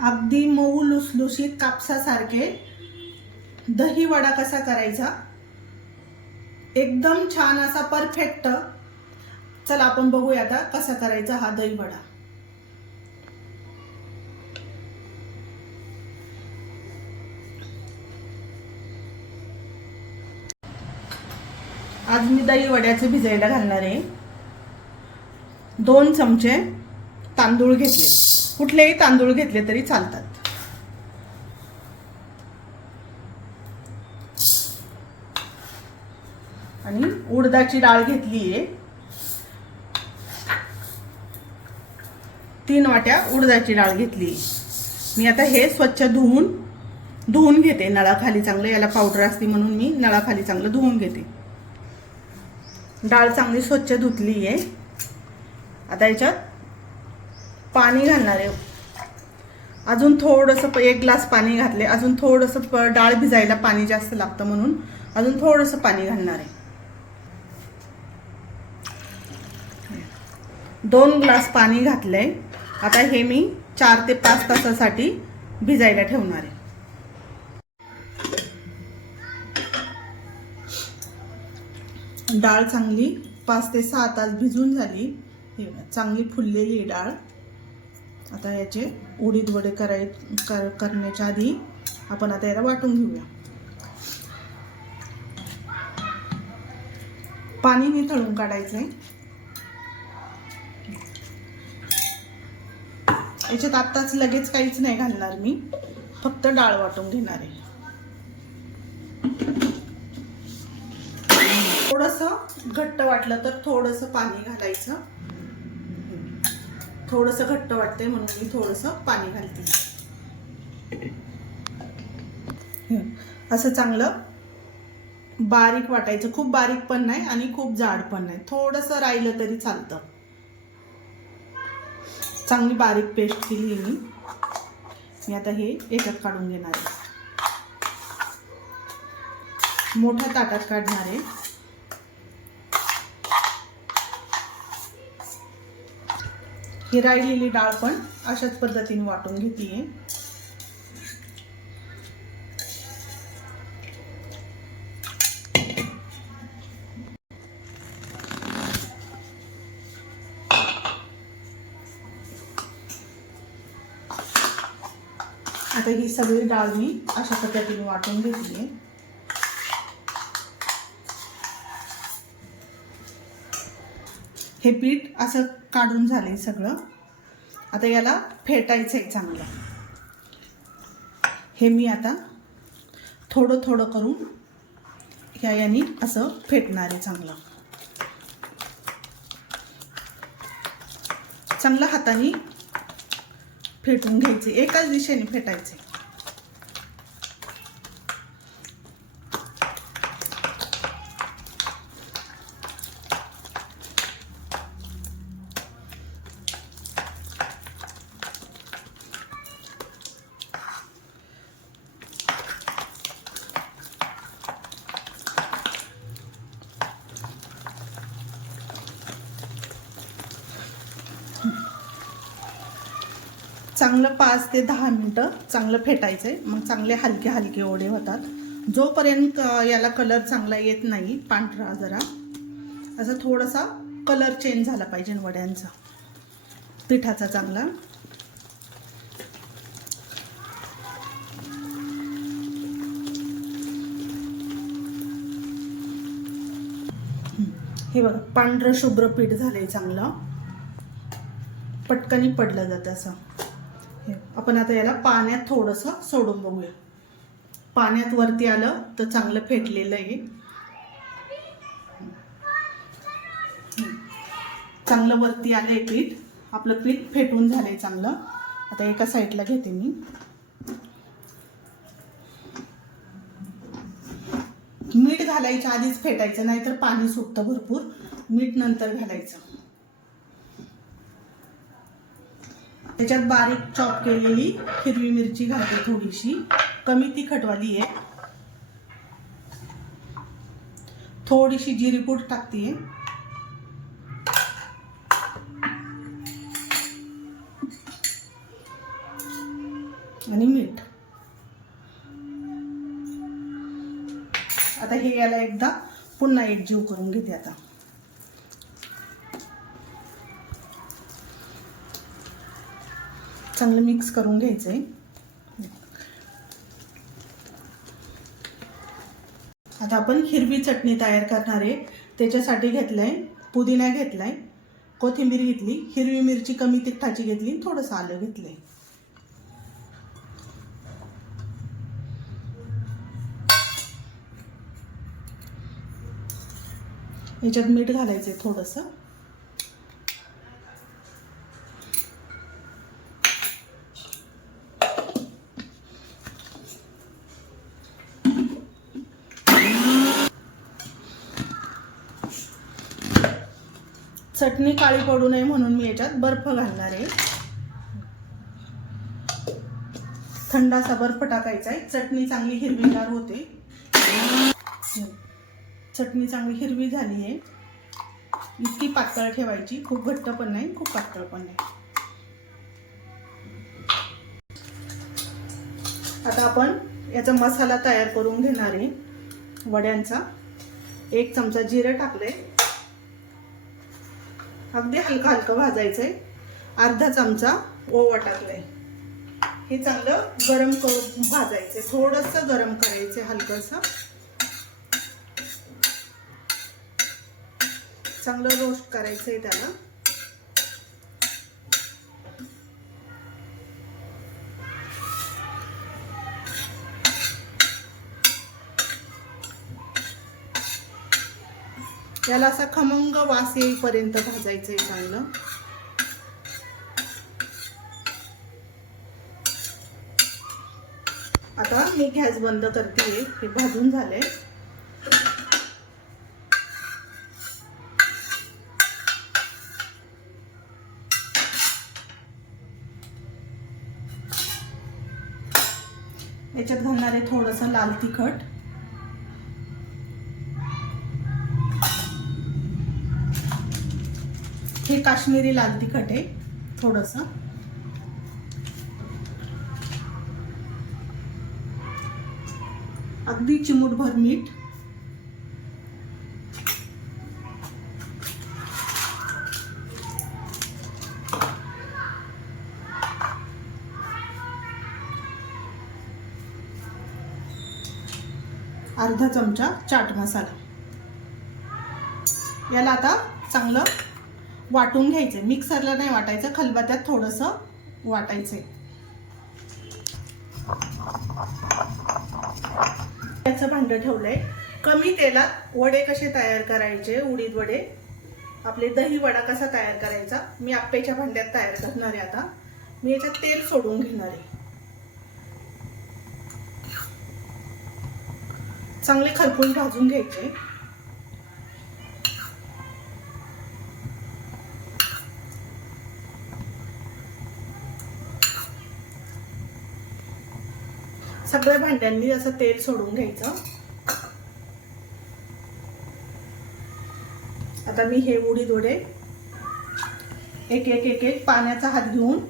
अगदी मऊ लुसलुशीत कापसासारखे दही वडा कसा करायचा, एकदम छान असा परफेक्ट। चला आपण बघूया आता कसा करायचा हा दही वडा। आज मी दही वड्याचे भिजायला घालणार आहे। 2 चमचे तांदूळ घेतले, कुठलेही तांदूळ घेतले तरी चालतात। आणि उडदाची डाळ घेतली आहे, 3 वाट्या उडदाची डाळ घेतली। मी आता हे स्वच्छ धुवून घेते नळाखाली चांगलं, याला पावडर असते म्हणून मी नळाखाली चांगलं धुवून घेते। डाळ चांगली स्वच्छ धुतली आहे। आता याच्यात पाणी घालणार आहे, अजून थोडंसं 1 ग्लास पाणी घातले। अजून थोडंसं डाळ भिजायला पाणी जास्त लागतं म्हणून अजून थोडंसं पाणी घालणार आहे। 2 ग्लास पाणी घातलंय। आता हे मी 4 ते 5 तासासाठी भिजायला ठेवणार आहे। डाळ चांगली 5 ते 6 तास भिजून झाली, चांगली फुललेली डाळ। आता याचे उडीद वडे करण्याच्या आधी आपण आता याला वाटून घेऊया। पाणी निथळून काढायचंय। याच्यात आत्ताच लगेच काहीच नाही घालणार मी, फक्त डाळ वाटून घेणार आहे। थोडंसं घट्ट वाटलं तर थोडंसं पाणी घालायचं। थोडंसं घट्ट वाटतंय म्हणून मी थोडंसं पाणी घालते। असं चांगलं बारीक वाटायचं, खूप बारीक पण नाही आणि खूप जाड पण नाही, थोडंसं राहिलं तरी चालतं। चांगली बारीक पेस्ट केली मी आता हे याच्यात काढून घेणार आहे, मोठ्या ताटात काढणार आहे। ही राहिलेली डाळ पण अशाच पद्धतीने वाटून घेतलीये। आता ही सगळी डाळ मी अशा पद्धतीने वाटून घेतलीये। हे पीठ असं काढून झालंय सगळं। आता याला फेटायचंय चांगलं। हे मी आता थोडं थोडं करून याने असं फेटणार आहे चांगलं। चांगलं हाताने फेटून घ्यायचे, एकाच दिशेने फेटायचे। चांगलं 5 ते 10 मिनिटं चांगलं फेटायचंय, मग चांगले हलके हलके वडे होतात। जोपर्यंत याला कलर चांगला येत नाही, पांढरा जरा असं थोडासा कलर चेंज झाला पाहिजे वड्यांचा, पिठाचा चांगला। हे बघा पांढरं शुभ्र पीठ झालंय चांगलं, पटकनी पडलं जातं असं। आपण आता याला पाण्यात थोडंसं सोडून बघूया। पाण्यात वरती आलं तर चांगलं फेटलेलं आहे, चांगलं वरती आलंय पीठ। आपलं पीठ फेटून झालंय चांगलं। आता एका साईडला घेते मी। मीठ घालायच्या आधीच फेटायचं, नाहीतर पाणी सुटतं भरपूर, मीठ नंतर घालायचं। त्याच्यात बारीक चॉप केलेली हिरवी मिरची घालते, थोडीशी कमी तिखटवाली आहे। थोडीशी जिरी पूड टाकते। आणि मीठ. आता हे याला एकदा पुन्हा एकजीव करून घेते. आता चांगलं मिक्स करून घ्यायचंय. आता आपण हिरवी चटणी तयार करणार आहे. त्याच्यासाठी घेतलंय पुदिना, घेतलाय कोथिंबीर, घेतली हिरवी मिरची कमी तिखटाची घेतली, थोडंसं आलं घेतलंय. याच्यात मीठ घालायचंय थोडंसं. चटणी काळी पडू नये म्हणून मी याच्यात बर्फ घालणार आहे. थंड असा बर्फ टाकायचा आहे. चटणी चांगली हिरवीगार होते. चटणी चांगली हिरवी झाली आहे. इतकी पातळ ठेवायची, खूप घट्ट पण नाही खूप पातळ पण नाही. आता आपण याचा मसाला तयार करून घेणार आहे वड्यांचा. 1 चमचा जिरे टाकले, अगदी हलका हलका भाजायचंय. अर्धा चमचा ओवा टाकलाय. हे चांगलं गरम करून भाजायचे, थोडंसं गरम करायचे हलकंसं. चांगलं रोस्ट करायचंय त्याला. याला असा खमंग वास येईपर्यंत भाजायचंय चांगलं. आता मी गॅस बंद करते. हे भाजून झालंय. याच्यात घालणार आहे थोडंसं लाल तिखट, हे काश्मीरी लाल तिखट आहे थोडंसं. अगदी चिमूटभर मीठ, अर्धा चमचा चाट मसाला. याला आता चांगलं वाटून घ्यायचंय. मिक्सरला नाही वाटायचं, खलबत्त्यात थोडंसं वाटायचंय. याचं भांडं ठेवलंय. कमी तेलात वडे कसे तयार करायचे, उडीद वडे, आपले दही वडा कसा तयार करायचा, मी आप्पेच्या भांड्यात तयार करणार आहे. आता मी याच्यात तेल सोडून घेणार आहे. चांगले खरपूस भाजून घ्यायचे. सगळ्या भांड्यांनी असं तेल सोडून घ्यायचं. आता मी हे उडीद वडे एक एक एक एक पाण्याचा हात घेऊन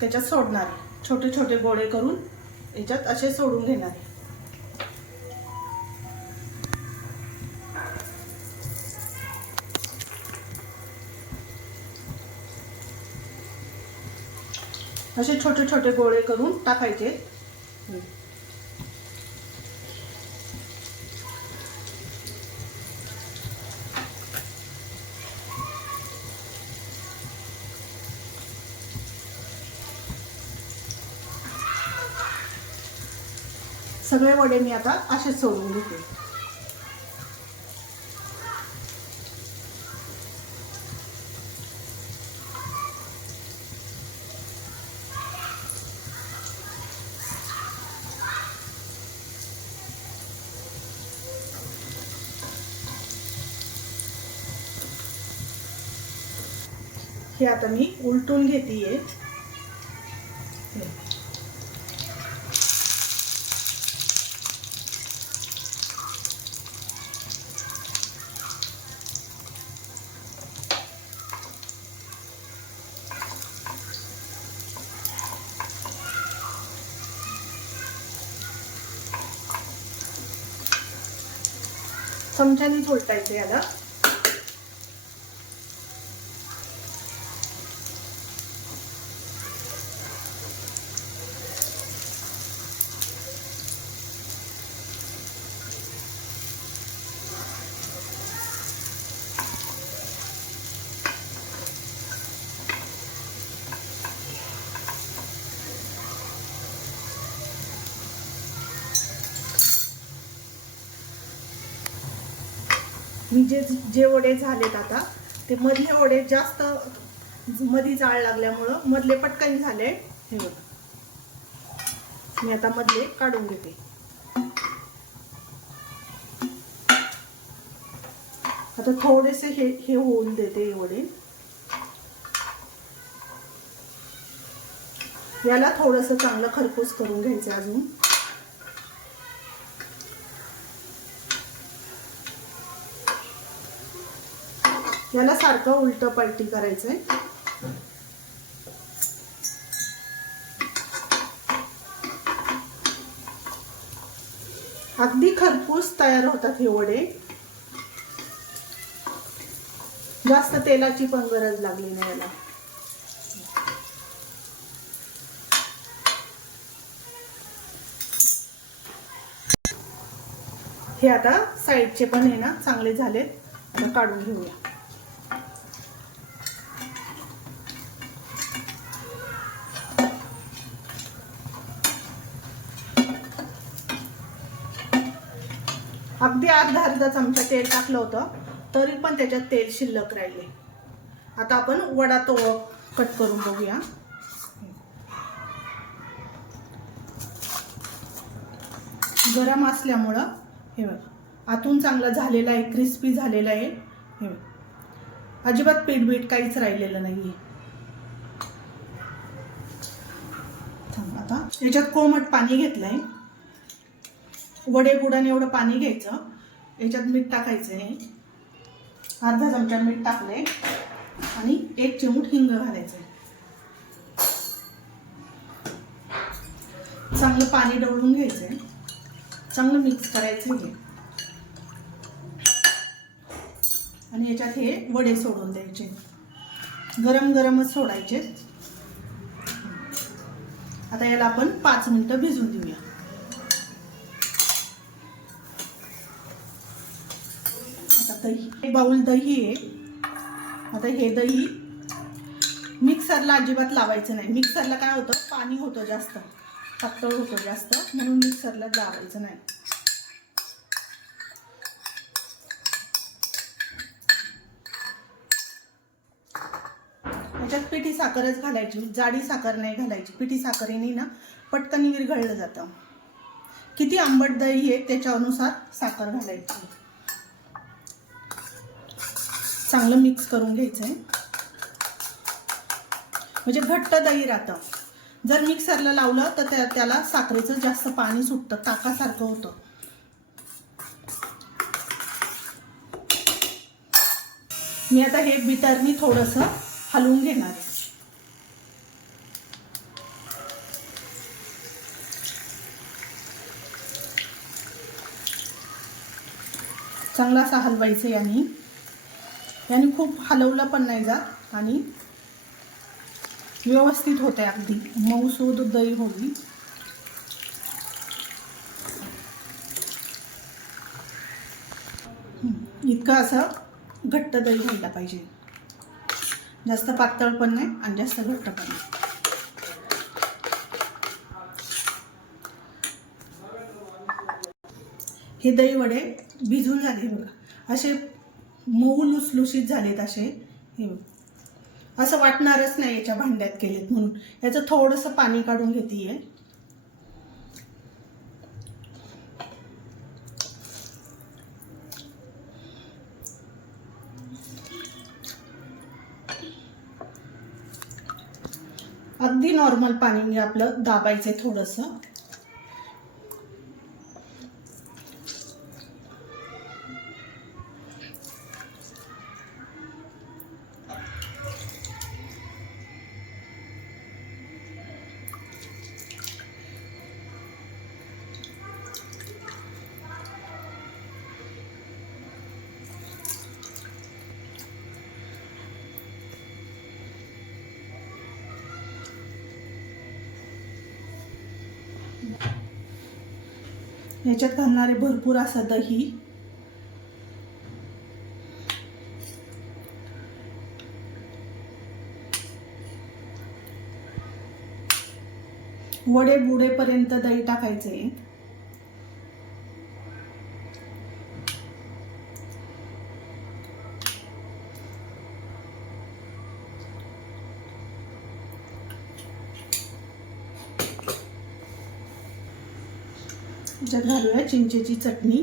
त्याच्यात सोडणार आहे. छोटे छोटे गोळे करून याच्यात असे सोडून घेणार आहे. असे छोटे छोटे गोळे करून टाकायचे. सगळे वडे मी आता असेच सोडून घेते. हे आता मी उलटून घेतेय. चमच्यानेच उलटायचं याला. मी जे वडे झालेत आता, ते मधले वडे जास्त मधी जाळ लागल्यामुळं मधले पटकन झाले. हे बघ, मी आता मधले काढून घेते. आता थोडेसे हे होऊन देते वडे. याला थोडंसं चांगलं खरपूस करून घ्यायचं अजून. याला सारखं उलट पलटी करायचंय. अगदी खरपूस तयार होतात हे वडे. जास्त तेलाची पण गरज लागली नाही याला. हे आता साईडचे पण आहे ना चांगले झालेत. आता काढून घेऊया. अगदी अर्धा चमचा तेल टाकलं होतं, तरी पण त्याच्यात तेल शिल्लक राहिले. आता आपण वडा तो कट करून बघूया. गरम असल्यामुळं हे बघ, आतून चांगला झालेला आहे, क्रिस्पी झालेला आहे. हे बघ, अजिबात पीठ काहीच राहिलेलं नाहीये. आता याच्यात कोमट पाणी घेतलंय. वडे बुडाने एवढं पाणी घ्यायचं. याच्यात मीठ टाकायचं आहे. अर्धा चमचा मीठ टाकलंय आणि 1 चिमूट हिंग घालायचं. चांगलं पाणी ढवळून घ्यायचंय. चांगलं मिक्स करायचं हे. आणि याच्यात हे वडे सोडून द्यायचे. गरमच सोडायचे. आता याला आपण 5 मिनिटं भिजून देऊया. आता दही, बाउल दही आहे. आता हे दही मिक्सरला अजिबात लावायचं नाही. मिक्सरला काय होतं, पाणी होतं जास्त, पातळ होतं जास्त, म्हणून मिक्सरला लावायचं नाही. याच्यात पिठी साखरच घालायची, जाडी साखर नाही घालायची. पिठी साखरेने ना पटकन विरघळलं जातं. किती आंबट दही आहे त्याच्यानुसार साखर घालायची. चांगलं मिक्स करून घ्यायचंय, म्हणजे घट्ट दही राहतं. जर मिक्सरला लावलं तर त्याला साखरेचं जास्त पाणी सुटतं, ताकासारखं होतं. मी आता हे बिटरनी थोडंसं हलवून घेणार आहे. चांगला असा हलवायचं याने खूप हलवलं पण नाही जात आणि व्यवस्थित होते. अगदी मऊसूद दही होईल. इतकं असं घट्ट दही व्हायला पाहिजे. जास्त पातळ पण नाही आणि जास्त घट्ट पण नाही. हे दही वडे भिजून झाले बघा, असे मऊ लुसलुशीत झालेत असे. हे असं वाटणारच नाही याच्या भांड्यात केलेत म्हणून. याचं थोडंसं पाणी काढून घेतेय. अगदी नॉर्मल पाणी आपलं दाबायचंय थोडंसं. ह्याच्यात घालणारे भरपूर असं दही, वडे बुडेपर्यंत दही टाकायचे. ह्याच्यात घालूया चिंचेची चटणी,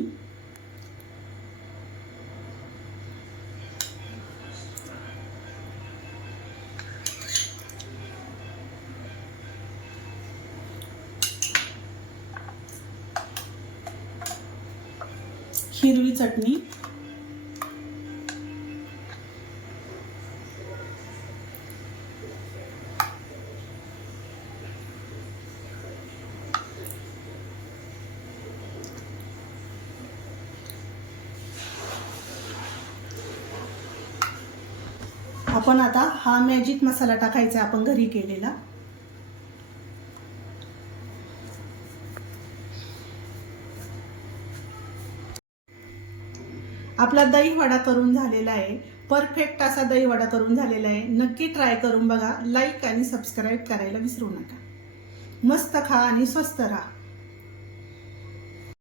हिरवी चटणी, आपण आता हा मॅजिक मसाला टाकायचा आपण घरी केलेला. आपला दही वडा करून झालेला आहे. परफेक्ट असा दही वडा करून झालेला आहे. नक्की ट्राय करून बघा. लाईक आणि सबस्क्राईब करायला विसरू नका. मस्त खा आणि स्वस्त राहा.